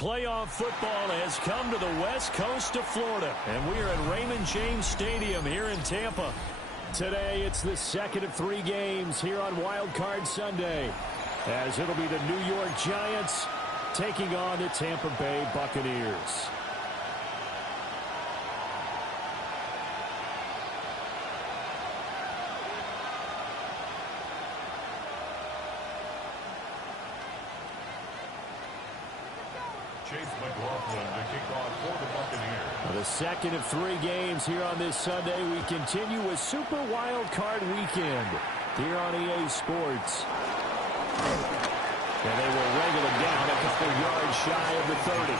Playoff football has come to the west coast of Florida, and we are at Raymond James Stadium here in Tampa. Today, it's the second of 3 games here on Wild Card Sunday, as it'll be the New York Giants taking on the Tampa Bay Buccaneers. The second of 3 games here on this Sunday. We continue with Super Wild Card Weekend here on EA Sports. And they will wrangle him down a couple yards shy of the 30.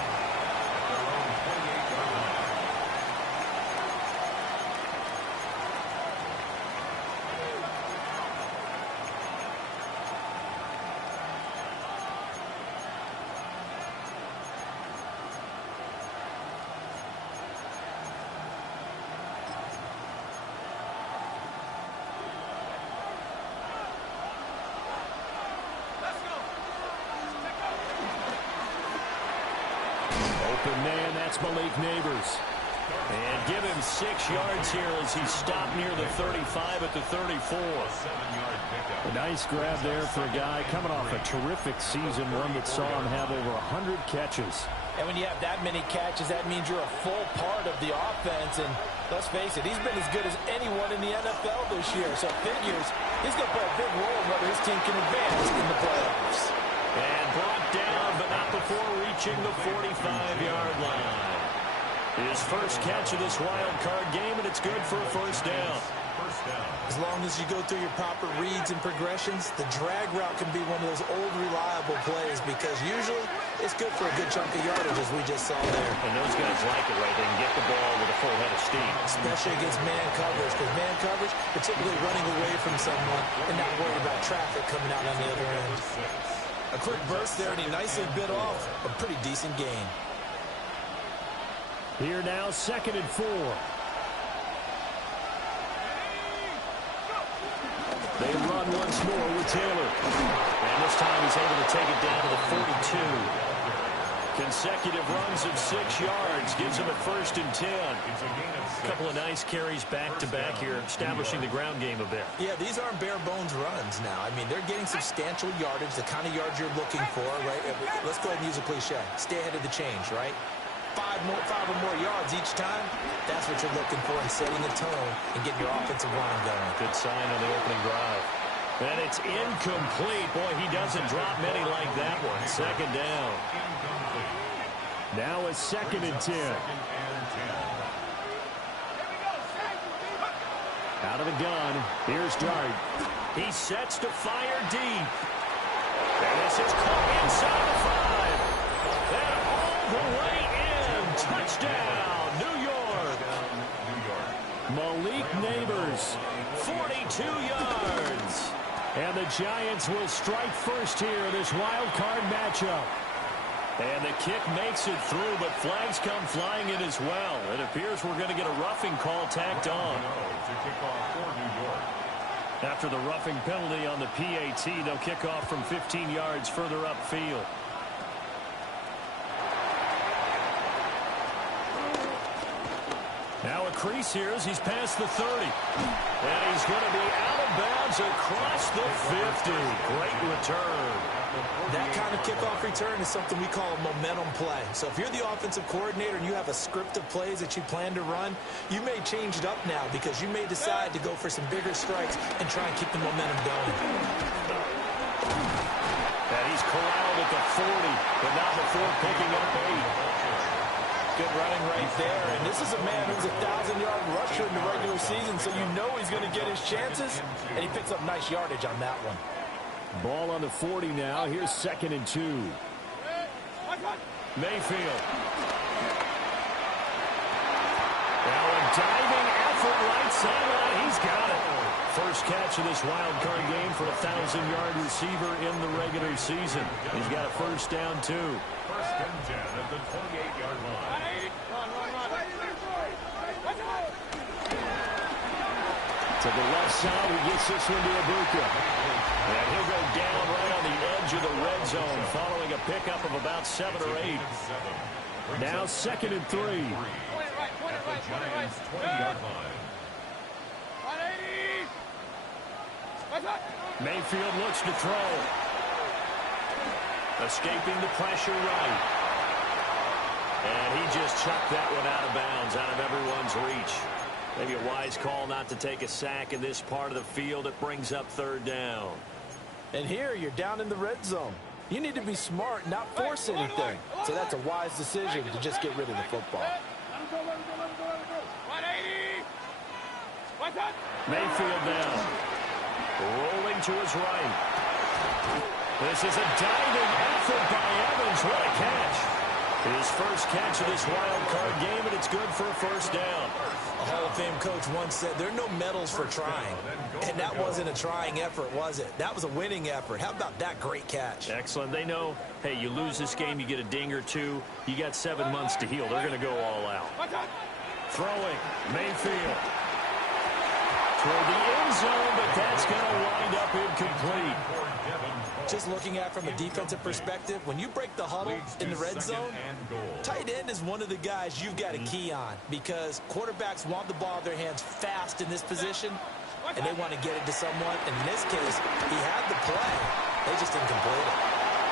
Man, that's Malik Neighbors. And give him 6 yards here as he stopped near the 35 at the 34. A nice grab there for a guy coming off a terrific season, one that saw him have over 100 catches. And when you have that many catches, that means you're a full part of the offense. And let's face it, he's been as good as anyone in the NFL this year. So it figures he's going to play a big role in whether his team can advance in the playoffs. And brought down, but not before reaching the 45-yard line. His first catch of this wild card game, and it's good for a first down. As long as you go through your proper reads and progressions, the drag route can be one of those old reliable plays because usually it's good for a good chunk of yardage, as we just saw there. And those guys like it, right? They can get the ball with a full head of steam. Especially against man coverage, because man coverage, particularly running away from someone and not worried about traffic coming out on the other end. A quick burst there, and he nicely bit off a pretty decent gain. Here now, 2nd and 4. They run once more with Taylor. And this time he's able to take it down to the 42. Consecutive runs of 6 yards gives him a 1st and 10. A couple of nice carries back-to-back here, establishing the ground game a bit. Yeah, these aren't bare-bones runs now. I mean, they're getting substantial yardage, the kind of yards you're looking for, right? Let's go ahead and use a cliche. Stay ahead of the change, right? 5 or more yards each time, that's what you're looking for in setting a tone and getting your offensive line going. Good sign on the opening drive. And it's incomplete. Boy, he doesn't drop many like that one. 2nd down. Now a 2nd and 10. Out of the gun. Here's Dart. He sets to fire deep. And this is caught inside the 5. And all the way in. Touchdown, New York. Malik Neighbors, 42 yards. And the Giants will strike first here in this wild card matchup. And the kick makes it through, but flags come flying in as well. It appears we're going to get a roughing call tacked on. After the roughing penalty on the PAT, they'll kick off from 15 yards further upfield. Now a crease here as he's past the 30. And he's going to be out of bounds across the 50. Great return. That kind of kickoff return is something we call a momentum play. So if you're the offensive coordinator and you have a script of plays that you plan to run, you may change it up now because you may decide to go for some bigger strikes and try and keep the momentum going. And he's corralled at the 40, but not before picking up 8. Good running right there. And this is a man who's a 1,000-yard rusher in the regular season, so you know he's going to get his chances. And he picks up nice yardage on that one. Ball on the 40 now. Here's 2nd and 2. Mayfield. Now a diving effort right sideline. He's got it. First catch of this wild card game for a 1,000-yard receiver in the regular season. He's got a first down, too. 1st and 10 at the 28-yard line. To the left side, he gets this one to Ibuka. And he'll go down right on the edge of the red zone following a pickup of about 7 or 8. Now 2nd and 3. Giants 20-yard line. Mayfield looks to throw. Escaping the pressure right. And he just chucked that one out of bounds, out of everyone's reach. Maybe a wise call not to take a sack in this part of the field. It brings up 3rd down. And here you're down in the red zone. You need to be smart, not force anything. So that's a wise decision to just get rid of the football. Mayfield down. Rolling to his right. This is a diving effort by Evans. What a catch. His first catch of this wild card game, and it's good for a 1st down. A Hall of Fame coach once said there are no medals for trying. And that wasn't a trying effort, was it? That was a winning effort. How about that great catch? Excellent. They know, hey, you lose this game, you get a ding or two. You got 7 months to heal. They're going to go all out. Throwing. Mayfield. Toward the end zone, but that's going to wind up incomplete. Just looking at it from a defensive perspective, when you break the huddle in the red zone, tight end is one of the guys you've got to key on because quarterbacks want the ball in their hands fast in this position, and they want to get it to someone. And in this case, he had the play. They just didn't complete it.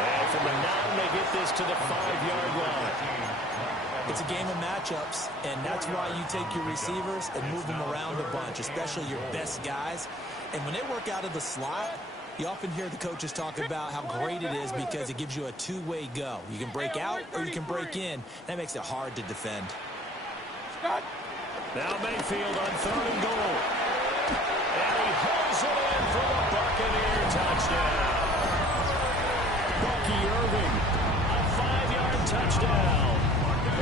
And from the 9, they get this to the 5-yard line. It's a game of matchups, and that's why you take your receivers and move them around a bunch, especially your best guys. And when they work out of the slot, you often hear the coaches talk about how great it is because it gives you a two-way go. You can break out or you can break in. That makes it hard to defend. Now Mayfield on 3rd and goal. And he hauls it in for the Buccaneer touchdown. Bucky Irving, a 5-yard touchdown.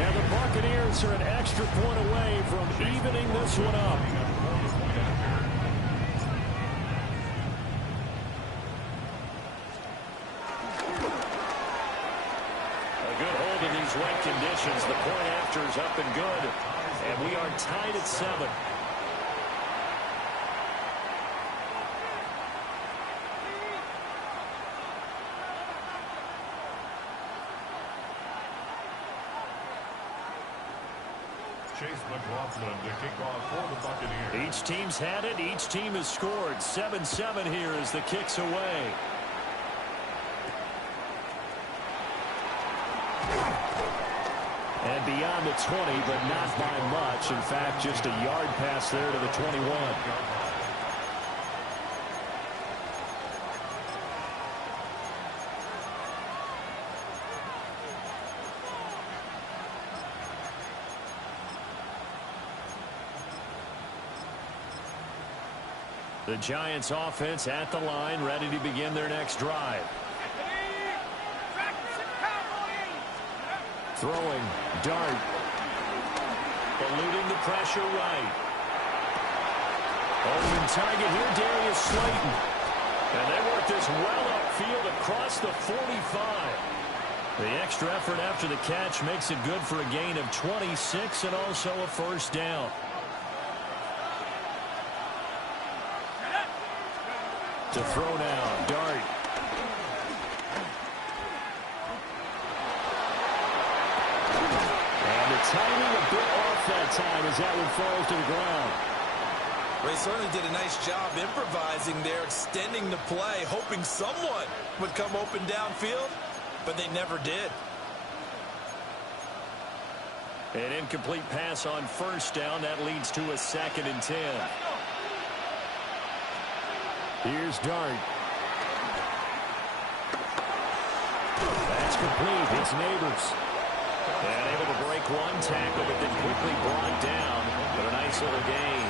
And the Buccaneers are an extra point away from evening this one up. A good hold in these wet conditions. The point after is up and good. And we are tied at 7. Chase McLaughlin to kick off for the Buccaneers. Each team's had it. Each team has scored. 7-7 here as the kick's away. And beyond the 20, but not by much. In fact, just a yard pass there to the 21. The Giants offense at the line, ready to begin their next drive. Throwing, dart. Eluding the pressure right. Open target here, Darius Slayton. And they work this well upfield across the 45. The extra effort after the catch makes it good for a gain of 26 and also a 1st down. To throw now, dart. And the timing a bit off that time as that one falls to the ground. They certainly did a nice job improvising there, extending the play, hoping someone would come open downfield, but they never did. An incomplete pass on 1st down. That leads to a 2nd and 10. Here's Dart. That's complete. It's Neighbors. And able to break one tackle, but then quickly brought down. But a nice little gain.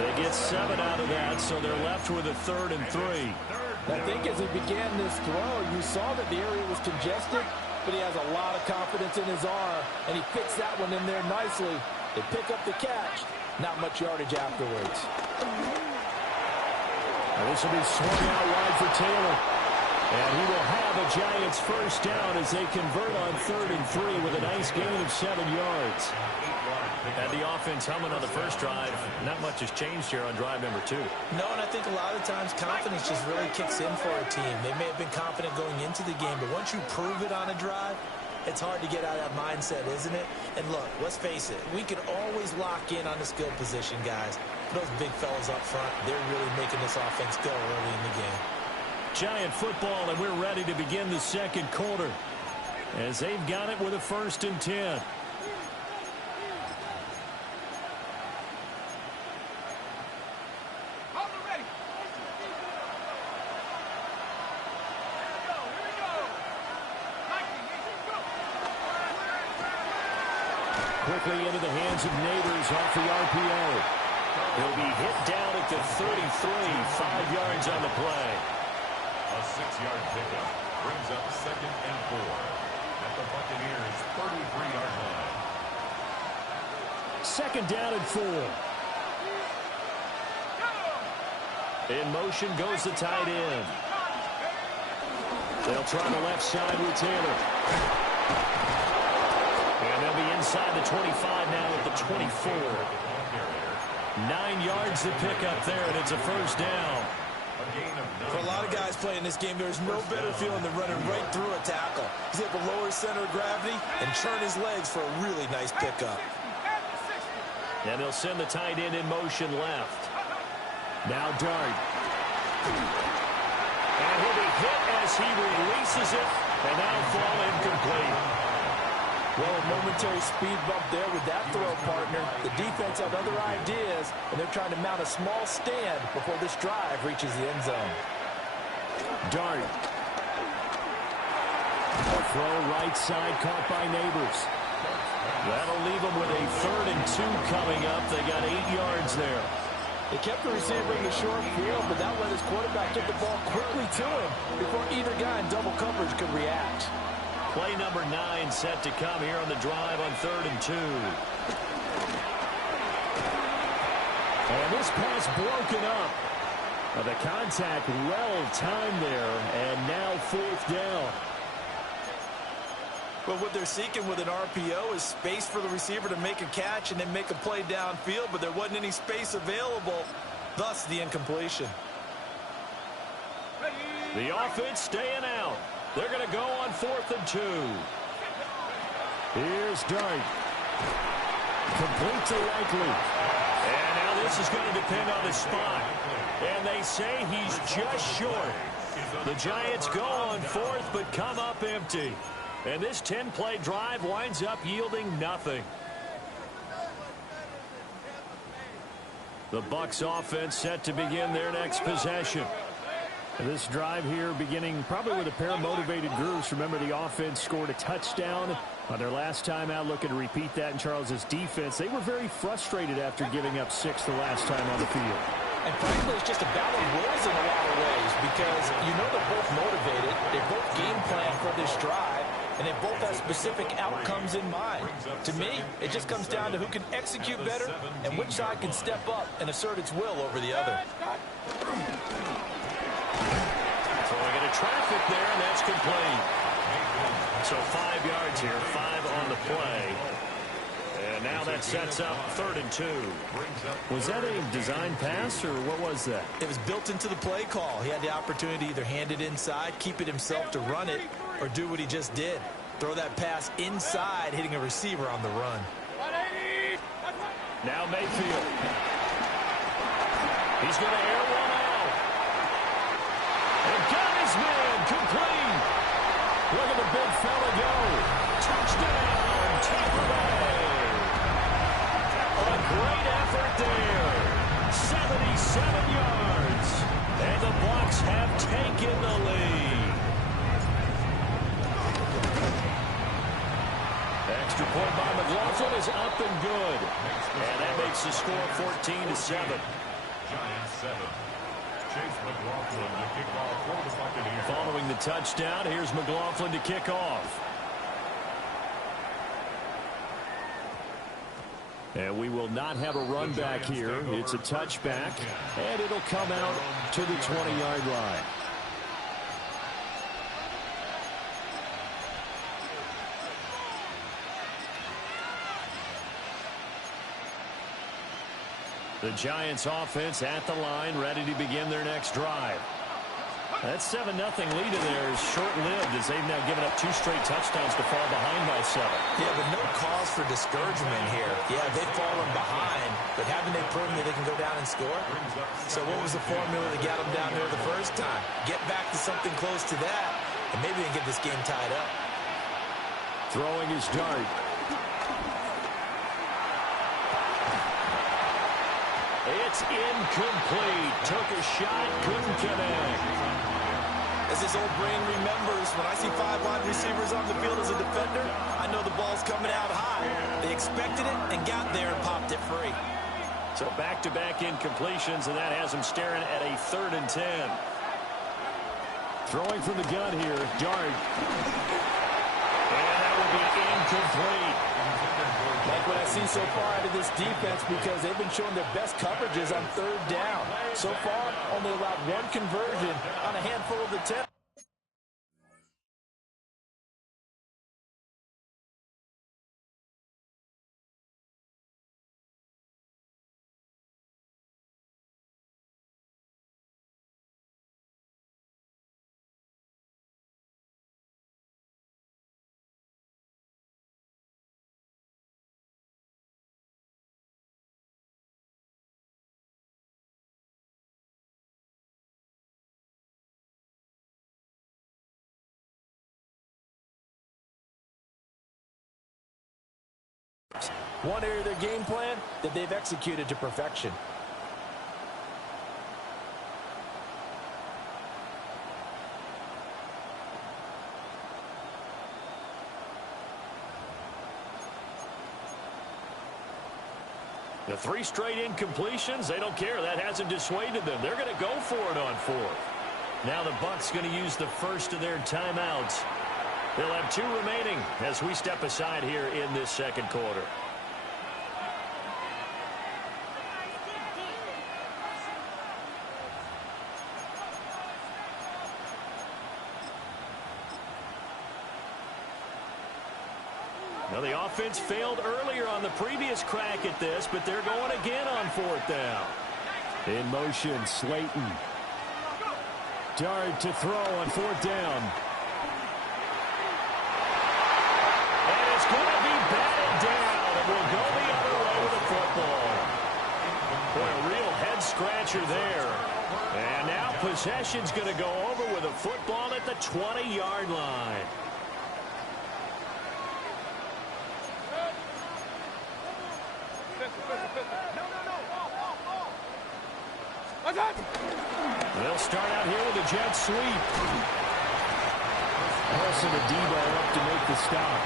They get 7 out of that, so they're left with a 3rd and 3. I think as he began this throw, you saw that the area was congested, but he has a lot of confidence in his arm, and he fits that one in there nicely. They pick up the catch. Not much yardage afterwards. This will be swung out wide for Taylor. And he will have a Giants 1st down as they convert on 3rd and 3 with a nice gain of 7 yards. Had the offense humming on the first drive. Not much has changed here on drive number 2. No, and I think a lot of times confidence just really kicks in for a team. They may have been confident going into the game, but once you prove it on a drive, it's hard to get out of that mindset, isn't it? And look, let's face it, we can always lock in on the skill position, guys. Those big fellas up front, they're really making this offense go early in the game. Giant football, and we're ready to begin the second quarter as they've got it with a 1st and 10. Quickly into the hands of Neighbors off the RPO. He'll be hit down at the 33, 5 yards on the play. A 6-yard pickup brings up 2nd and 4 at the Buccaneers' 33-yard line. 2nd down and 4. In motion goes the tight end. They'll try the left side with Taylor. And they'll be inside the 25 now at the 24. 9 yards to pick up there, and it's a 1st down. For a lot of guys playing this game, there's no better feeling than running right through a tackle. He's able to lower his center of gravity and churn his legs for a really nice pickup. And they'll send the tight end in motion left. Now Dart. And he'll be hit as he releases it, and that'll fall incomplete. Well, a momentary speed bump there with that throw, partner. The defense had other ideas, and they're trying to mount a small stand before this drive reaches the end zone. Dart. A throw right side caught by Neighbors. That'll leave them with a 3rd and 2 coming up. They got 8 yards there. They kept the receiver in the short field, but that let his quarterback get the ball quickly to him before either guy in double coverage could react. Play number 9 set to come here on the drive on 3rd and 2. And this pass broken up. The contact well timed there, and now 4th down. But what they're seeking with an RPO is space for the receiver to make a catch and then make a play downfield, but there wasn't any space available, thus the incompletion. The offense staying out. They're going to go on 4th and 2. Here's Dart. Complete to Likely. And now this is going to depend on the spot. And they say he's just short. The Giants go on 4th but come up empty. And this 10-play drive winds up yielding nothing. The Bucs offense set to begin their next possession. This drive here beginning probably with a pair of motivated groups. Remember, the offense scored a touchdown on their last time out. Looking to repeat that in Charles's defense. They were very frustrated after giving up 6 the last time on the field. And frankly, it's just a battle of wills in a lot of ways because you know they're both motivated. They both game plan for this drive, and they both have specific outcomes in mind. To me, it just comes down to who can execute better and which side can step up and assert its will over the other. Throwing into traffic there, and that's complete. So 5 yards here, 5 on the play. And now that sets up 3rd and 2. Was that a design pass, or what was that? It was built into the play call. He had the opportunity to either hand it inside, keep it himself to run it, or do what he just did. Throw that pass inside, hitting a receiver on the run. Now Mayfield. He's going to air one out. And got his man complete. Look at the big fella go. Touchdown, Tampa Bay. A great effort there. 77 yards. And the Bucs have taken the lead. Extra point by McLaughlin is up and good. And that makes the score 14-7. Giants 7. Chase McLaughlin to kick off for the Buccaneers. Following the touchdown, here's McLaughlin to kick off. And we will not have a run back here. It's a touchback, and it'll come out to the 20-yard line. The Giants offense at the line, ready to begin their next drive. That 7-0 lead in there is short-lived as they've now given up 2 straight touchdowns to fall behind by 7. Yeah, but no cause for discouragement here. Yeah, they've fallen behind, but haven't they proven that they can go down and score? So what was the formula that got them down there the first time? Get back to something close to that, and maybe they can get this game tied up. Throwing his dart. It's incomplete. Took a shot, couldn't connect. As his old brain remembers, when I see 5 wide receivers on the field as a defender, I know the ball's coming out high. They expected it and got there and popped it free. So back-to-back incompletions, and that has him staring at a 3rd and 10. Throwing from the gun here, dart. And that will be incomplete. Like what I see so far out of this defense, because they've been showing their best coverages on 3rd down. So far, only allowed 1 conversion on a handful of attempts. One area of their game plan that they've executed to perfection. The 3 straight incompletions, they don't care. That hasn't dissuaded them. They're going to go for it on 4th. Now the Bucs going to use the first of their timeouts. They'll have 2 remaining as we step aside here in this 2nd quarter. Now the offense failed earlier on the previous crack at this, but they're going again on 4th down. In motion, Slayton. Dart to throw on 4th down. Going to be batted down, and will go the other way with the football. Boy, a real head-scratcher there. And now possession's going to go over with a football at the 20-yard line. They'll start out here with a jet sweep. Wilson and Debo up to make the stop.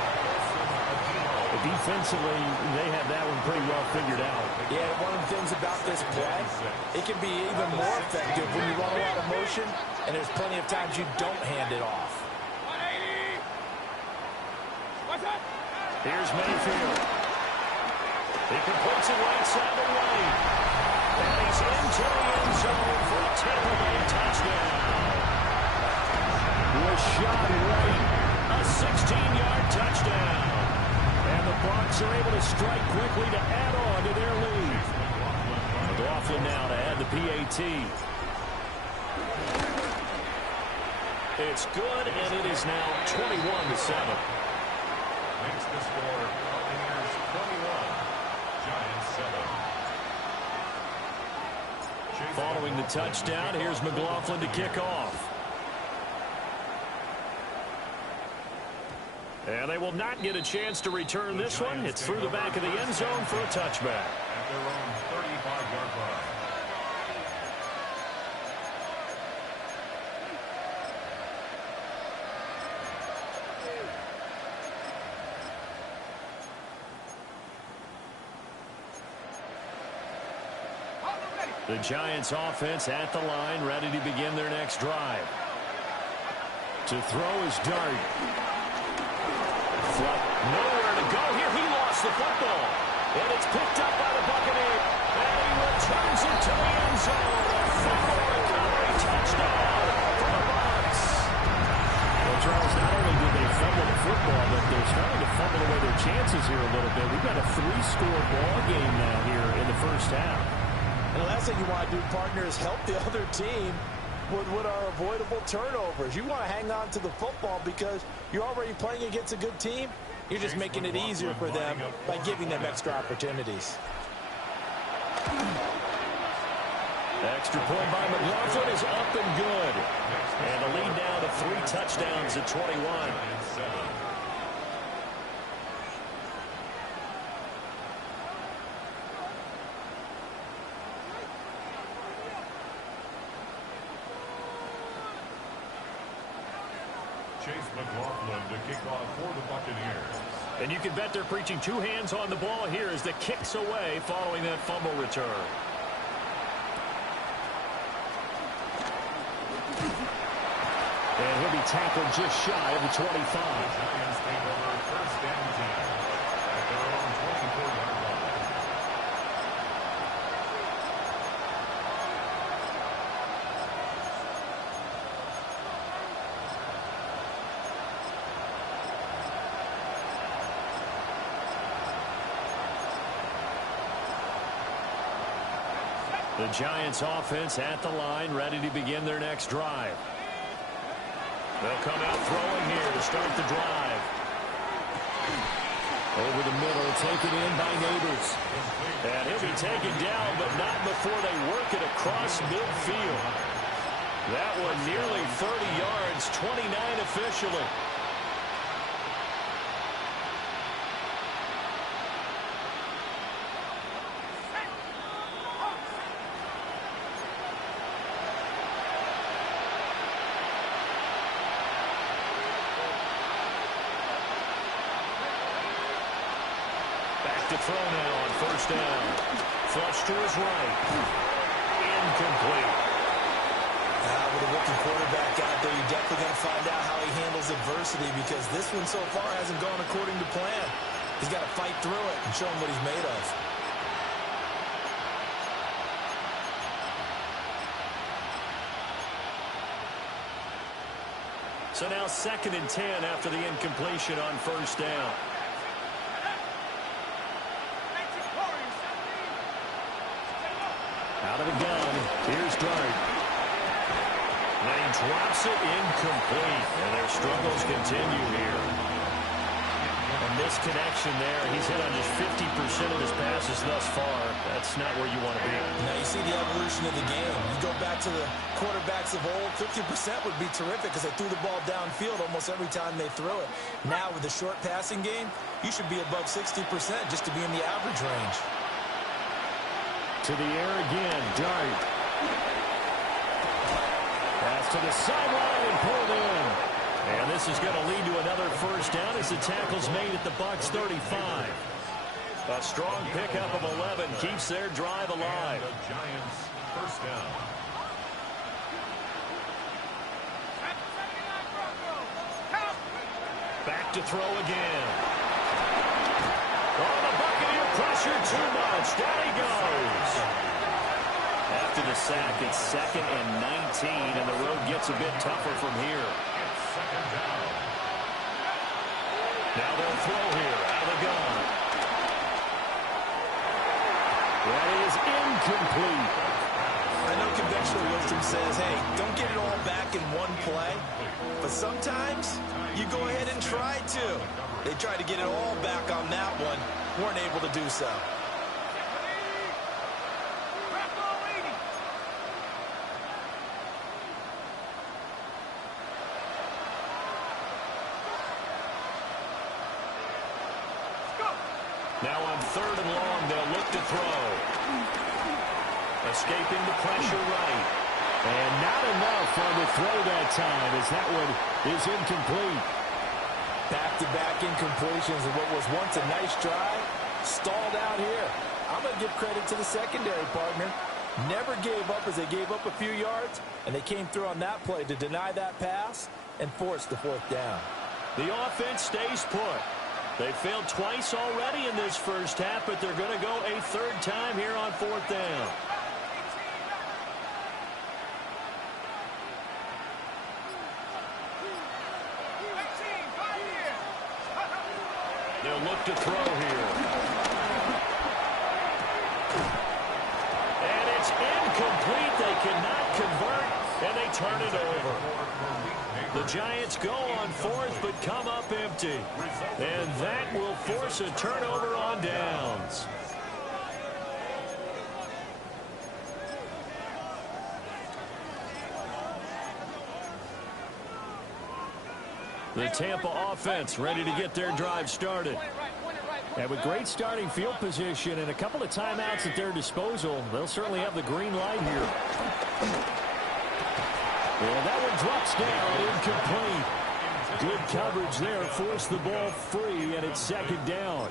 Defensively, they have that one pretty well figured out. Yeah, one of the things about this play, it can be even more effective when you run a lot of motion, and there's plenty of times you don't hand it off. Here's Mayfield. He completes it right side of the lane. And he's into the end zone for a Tampa Bay touchdown. Was shot right. A 16-yard touchdown. And the Bucs are able to strike quickly to add on to their lead. McLaughlin now to add the PAT. It's good, and it is now 21-7. Makes the score Buccaneers 21, Giants 7. Following the touchdown, here's McLaughlin to kick off. And they will not get a chance to return this one. It's through the back of the end zone for a touchback. At their own 35-yard line. The Giants offense at the line, ready to begin their next drive. To throw his dart. Nowhere to go here. He lost the football. And it's picked up by the Buccaneers. And he returns it to the end zone. A fumble recovery touchdown for the Bucs. Well, Charles, not only did they fumble the football, but they're starting to fumble away their chances here a little bit. We've got a 3-score ball game now here in the first half. And the last thing you want to do, partner, is help the other team with what are avoidable turnovers. You want to hang on to the football because you're already playing against a good team. You're just making it easier for them by giving them extra opportunities. Extra point by McLaughlin is up and good. And the lead now to 3 touchdowns at 21. Chase McLaughlin to kick off for the Buccaneers. And you can bet they're preaching 2 hands on the ball here as the kick's away following that fumble return. And he'll be tackled just shy of the 25. The Giants take over first and 10 at their own 24-yard line. The Giants offense at the line, ready to begin their next drive. They'll come out throwing here to start the drive. Over the middle, taken in by Neighbors. And he'll be taken down, but not before they work it across midfield. That one nearly 30 yards, 29 officially. To throw now on first down. Flush to his right. Incomplete. With a rookie quarterback out there, you're definitely going to find out how he handles adversity because this one so far hasn't gone according to plan. He's got to fight through it and show him what he's made of. So now 2nd and 10 after the incompletion on first down. Out of the gun, here's Dart. And he drops it incomplete. And their struggles continue here. A misconnection there. He's hit on just 50% of his passes thus far. That's not where you want to be. Now you see the evolution of the game. You go back to the quarterbacks of old, 50% would be terrific because they threw the ball downfield almost every time they threw it. Now with the short passing game, you should be above 60% just to be in the average range. To the air again, Dart. Pass to the sideline and pulled in. And this is going to lead to another first down as the tackle's made at the Bucs 35. A strong pickup of 11 keeps their drive alive. And the Giants first down. Back to throw again. Oh, the Buccaneer pressure too much. Down he goes. After the sack, it's 2nd and 19, and the road gets a bit tougher from here. It's second down. Now they'll throw here out of the gun. That is incomplete. I know conventional wisdom says, hey, don't get it all back in one play. But sometimes you go ahead and try to. They tried to get it all back on that one. Weren't able to do so. Now on 3rd and long, they'll look to throw. Escaping the pressure right. And not enough on the throw that time as that one is incomplete. Back-to-back incompletions of what was once a nice drive. Stalled out here. I'm going to give credit to the secondary, partner. Never gave up as they gave up a few yards, and they came through on that play to deny that pass and force the 4th down. The offense stays put. They failed twice already in this first half, but they're going to go a 3rd time here on 4th down. They'll look to throw here. And it's incomplete. They cannot convert, and they turn it over. The Giants go on fourth, but come up empty. And that will force a turnover on downs. The Tampa offense ready to get their drive started. And with great starting field position and a couple of timeouts at their disposal, they'll certainly have the green light here. And that one drops down, incomplete. Good coverage there, forced the ball free, and it's second down.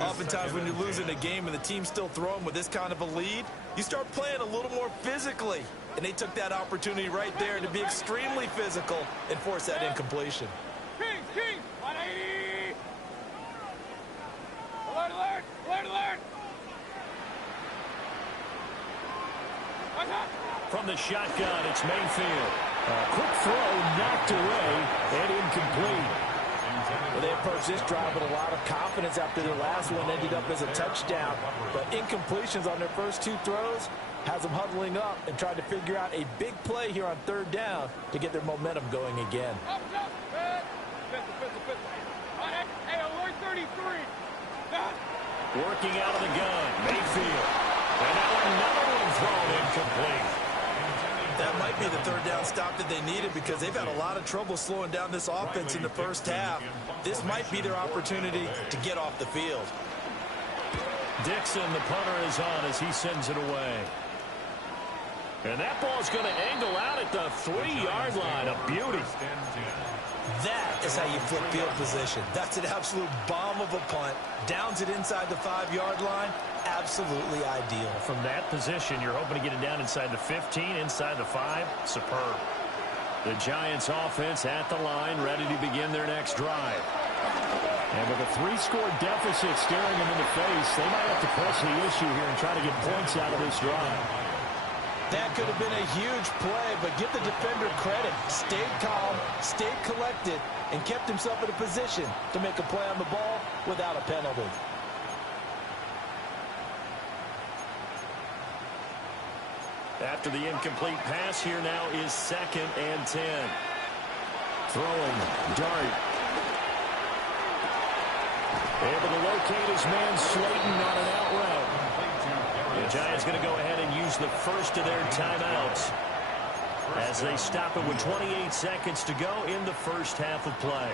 Oftentimes when you're losing a game and the team's still throwing with this kind of a lead, you start playing a little more physically. And they took that opportunity right there to be extremely physical and force that incompletion. King, 180. Alert. From the shotgun, it's Mayfield. A quick throw knocked away and incomplete. Well, they approached this drive with a lot of confidence after their last one ended up as a touchdown. But incompletions on their first two throws has them huddling up and trying to figure out a big play here on third down to get their momentum going again. Hey, alert 33. Working out of the gun, Mayfield. And now another one thrown incomplete. That might be the third down stop that they needed because they've had a lot of trouble slowing down this offense in the first half. This might be their opportunity to get off the field. Dixon, the punter, is on as he sends it away. And that ball's going to angle out at the 3-yard line. A beauty. That is how you flip field position. That's an absolute bomb of a punt. Downs it inside the 5-yard line. Absolutely ideal. From that position, you're hoping to get it down inside the 15, inside the 5. Superb. The Giants offense at the line, ready to begin their next drive. And with a 3-score deficit staring them in the face, they might have to press the issue here and try to get points out of this drive. That could have been a huge play, but give the defender credit. Stayed calm, stayed collected, and kept himself in a position to make a play on the ball without a penalty. After the incomplete pass, here now is 2nd and 10. Throwing, Dart. Able to locate his man Slayton on an out route. The Giants going to go ahead and use the first of their timeouts as they stop it with 28 seconds to go in the first half of play.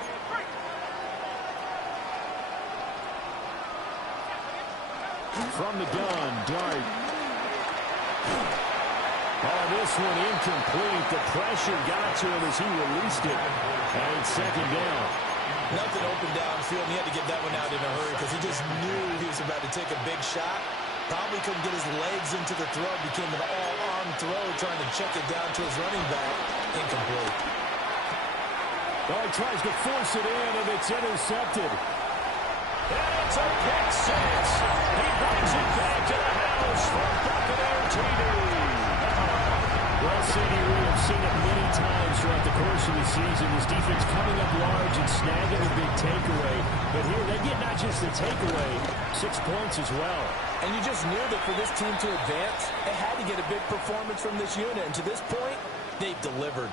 From the gun, Dart. Oh, this one incomplete. The pressure got to him as he released it. And it's second down. Nothing open downfield. He had to get that one out in a hurry because he just knew he was about to take a big shot. Probably couldn't get his legs into the throw. Became an all-arm throw trying to check it down to his running back. Incomplete. Oh, he tries to force it in, and it's intercepted. And it's a pick six. He brings it back to the house for Buccaneer TD. Well, Cindy, we have seen it many times throughout the course of the season. This defense coming up large and snagging a big takeaway. But here, they get not just the takeaway, 6 points as well. And you just knew that for this team to advance, they had to get a big performance from this unit. And to this point, they've delivered.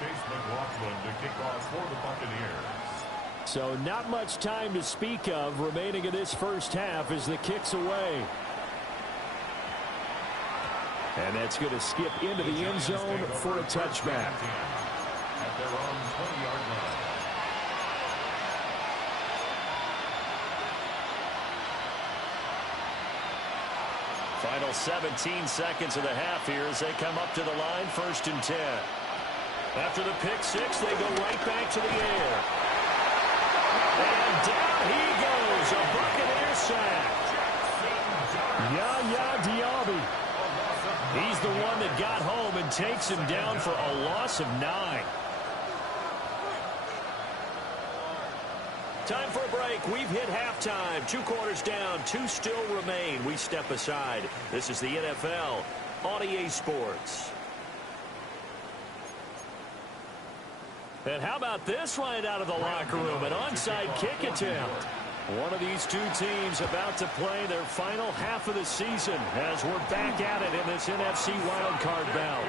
Chase McLaughlin to kick off for the Buccaneers. So not much time to speak of remaining in this first half as the kick's away. And that's going to skip into the end zone for a touchback. At their own 20-yard line. Final 17 seconds of the half here as they come up to the line, 1st and 10. After the pick six, they go right back to the air. And down he goes, a Buccaneer sack. Yaya Diaby. He's the one that got home and takes him down for a loss of 9. Time for a break. We've hit halftime. 2 quarters down. 2 still remain. We step aside. This is the NFL on EA Sports. And how about this right out of the locker room? An onside kick attempt. One of these two teams about to play their final half of the season as we're back at it in this NFC wildcard bout.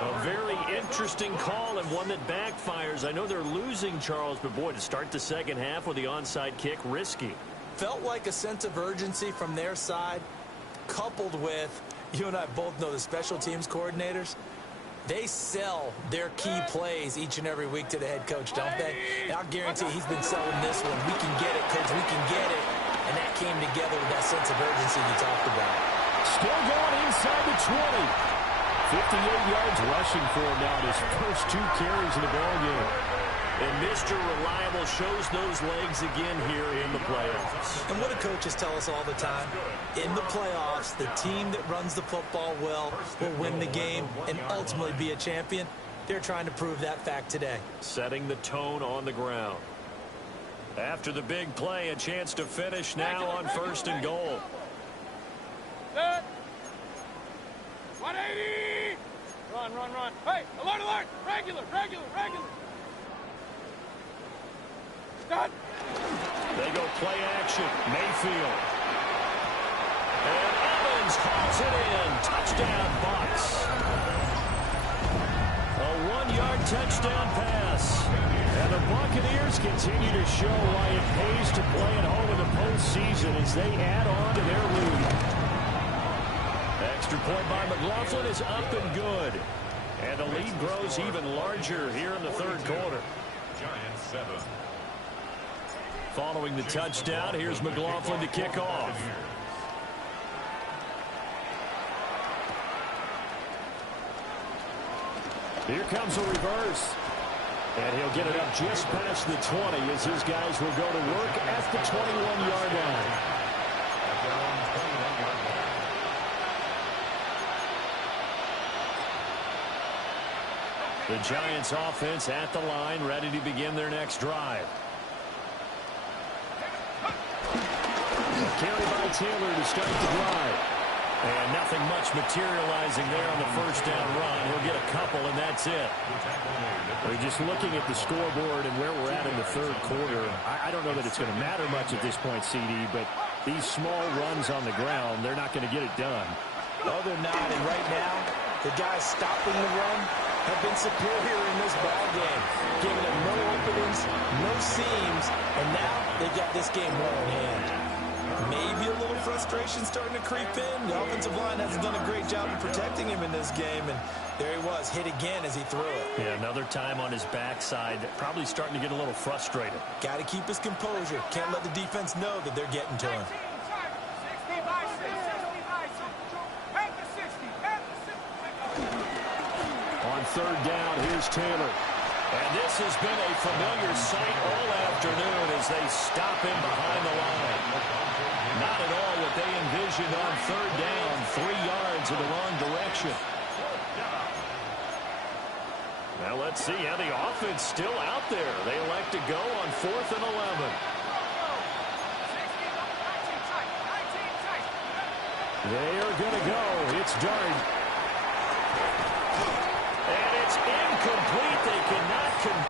A very interesting call and one that backfires. I know they're losing, Charles, but boy, to start the second half with the onside kick, risky. Felt like a sense of urgency from their side, coupled with, you and I both know the special teams coordinators, they sell their key plays each and every week to the head coach, don't they? And I'll guarantee he's been selling this one. We can get it, coach, we can get it. And that came together with that sense of urgency you talked about. Still going inside the 20. 58 yards rushing for him now in his first 2 carries in the ballgame. And Mr. Reliable shows those legs again here in the playoffs. And what do coaches tell us all the time? In the playoffs, the team that runs the football well will win the game and ultimately be a champion. They're trying to prove that fact today. Setting the tone on the ground. After the big play, a chance to finish now on 1st and goal. Set. 180. Run, run, run. Hey, alert, alert. Regular, regular, regular. Stop. They go play action. Mayfield. And Evans hauls it in. Touchdown, Bucs. A 1-yard touchdown pass. And the Buccaneers continue to show why it pays to play at home in the postseason as they add on to their lead. Extra point by McLaughlin is up and good. And the lead grows even larger here in the 3rd quarter. Giants 7. Following the touchdown, here's McLaughlin to kick off. Here comes a reverse. And he'll get it up just past the 20 as his guys will go to work at the 21-yard line. The Giants offense at the line, ready to begin their next drive. Carry by Taylor to start the drive. And nothing much materializing there on the 1st down run. He'll get a couple, and that's it. We're just looking at the scoreboard and where we're at in the 3rd quarter. I don't know that it's going to matter much at this point, CD, but these small runs on the ground, they're not going to get it done. No, they're not. And right now, the guys stopping the run have been superior in this ball game, giving them no openings, no seams, and now they got this game well in hand. Maybe a little frustration starting to creep in. The offensive line hasn't done a great job of protecting him in this game, and there he was, hit again as he threw it. Yeah, another time on his backside, probably starting to get a little frustrated. Got to keep his composure. Can't let the defense know that they're getting to him. 60 by 6, 60 by 6. Head to 60, head to 60. On 3rd down, here's Taylor. And this has been a familiar sight all afternoon as they stop him behind the line. Not at all what they envisioned on 3rd down. 3 yards in the wrong direction. Now let's see how the offense still out there. They elect to go on 4th and 11. They are going to go. It's Dart. And it's incomplete. They cannot complete.